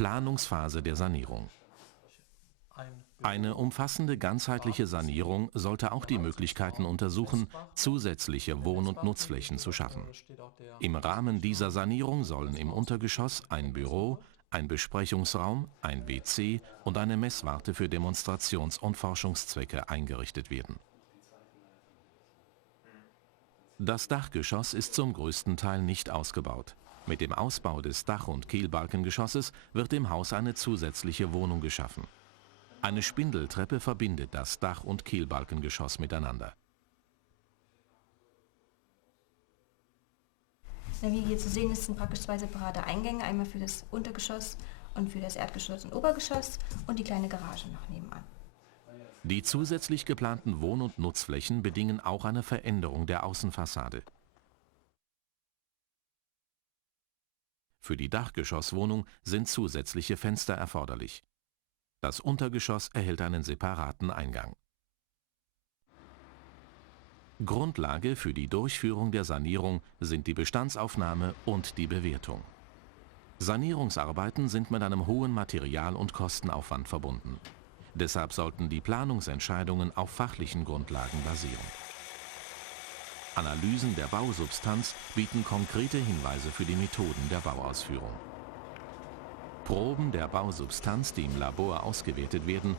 Planungsphase der Sanierung. Eine umfassende ganzheitliche Sanierung sollte auch die Möglichkeiten untersuchen, zusätzliche Wohn- und Nutzflächen zu schaffen. Im Rahmen dieser Sanierung sollen im Untergeschoss ein Büro, ein Besprechungsraum, ein WC und eine Messwarte für Demonstrations- und Forschungszwecke eingerichtet werden. Das Dachgeschoss ist zum größten Teil nicht ausgebaut. Mit dem Ausbau des Dach- und Kehlbalkengeschosses wird im Haus eine zusätzliche Wohnung geschaffen. Eine Spindeltreppe verbindet das Dach- und Kehlbalkengeschoss miteinander. Wie hier zu sehen ist, sind praktisch zwei separate Eingänge, einmal für das Untergeschoss und für das Erdgeschoss und Obergeschoss und die kleine Garage noch nebenan. Die zusätzlich geplanten Wohn- und Nutzflächen bedingen auch eine Veränderung der Außenfassade. Für die Dachgeschosswohnung sind zusätzliche Fenster erforderlich. Das Untergeschoss erhält einen separaten Eingang. Grundlage für die Durchführung der Sanierung sind die Bestandsaufnahme und die Bewertung. Sanierungsarbeiten sind mit einem hohen Material- und Kostenaufwand verbunden. Deshalb sollten die Planungsentscheidungen auf fachlichen Grundlagen basieren. Analysen der Bausubstanz bieten konkrete Hinweise für die Methoden der Bauausführung. Proben der Bausubstanz, die im Labor ausgewertet werden,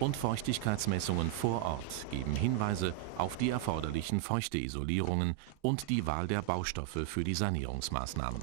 und Feuchtigkeitsmessungen vor Ort geben Hinweise auf die erforderlichen Feuchteisolierungen und die Wahl der Baustoffe für die Sanierungsmaßnahmen.